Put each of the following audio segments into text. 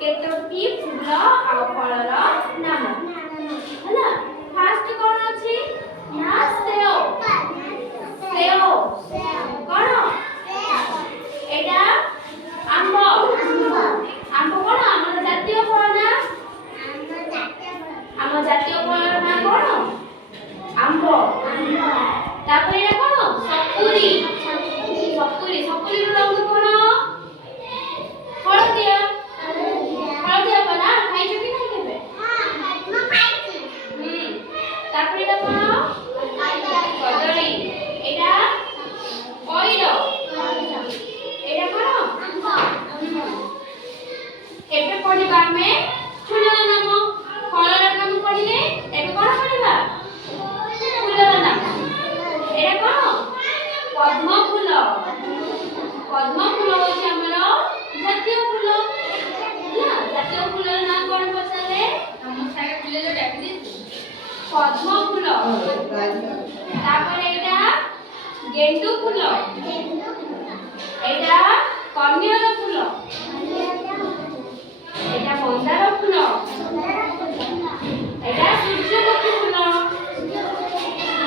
କେତୋଟି ଫୁଲ ଆଉ ଫଳର ନାମ ହେଲା। ଫାଷ୍ଟ କଣ ଅଛି ନା ସେଓ। ସେଓ କଣ ଏଟା ଆମ୍ବ। ଆମ୍ବ କଣ ଆମର ଜାତୀୟ ଫଳ ନା ଆମ ଜାତୀୟ ଫଳର ନାଁ କଣ ଆମ୍ବ। ତାପରେ ଏଟା କଣ ସପୁରୀ। ସପୁରୀ ସପୁରୀର ରଙ୍ଗ କଣ ହଳଦିଆ। ହଳଦିଆ ପରା ଖାଇଛ କି ନାହିଁ କେବେ? ତାପରେ ଏଟା କଣ କଦଳୀ। ଏଟା ପଇଡ଼। ଏଟା କଣ ଏବେ ପଢିବା ଆମେ ଫୁଲର ନାମ। ଫଳର ନାମ ପଢିଲେ ଏବେ କଣ ପଢିବା ଫୁଲର ନାମ। ଏଟା କଣ ପଦ୍ମ ଫୁଲ। ପଦ୍ମ ଫୁଲ ହଉଛି ଆମର ଜାତୀୟ ଫୁଲ ହେଲା। ଜାତୀୟ ଫୁଲର ନାମ କଣ ପଚାରିଲେ ପଦ୍ମ ଫୁଲ। ତାପରେ ଏଟା ଗେଣ୍ଡୁ ଫୁଲ। ଏଟା କନିଅର ଫୁଲ। ଏଟା ମନ୍ଦାର ଫୁଲ। ଏଟା ସୂର୍ଯ୍ୟମୁଖୀ ଫୁଲ।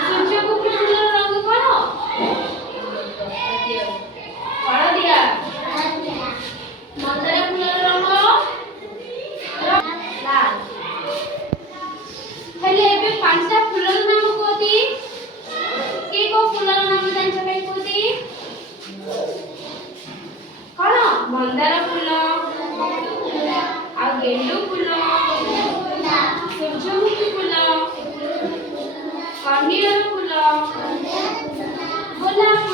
ସୂର୍ଯ୍ୟମୁଖୀ ଫୁଲର ରଙ୍ଗ କଣ ହଳଦିଆ। ମନ୍ଦାର ଫୁଲର ରଙ୍ଗ ଲାଲ। ହେଲେ ଏବେ ପାଞ୍ଚଟା ଫୁଲର ନାମ କୁହନ୍ତି। କିଏ କୋଉ ଫୁଲର ନାମ ଜାଣିଛ କାଇଁ କୁହନ୍ତି କଣ ମନ୍ଦାର ଫୁଲ ଆଉ ଗେଣ୍ଡୁ ଫୁଲ ସୂର୍ଯ୍ୟମୁଖୀ ଫୁଲ କନିଅର ଫୁଲ ଗୋଲାପ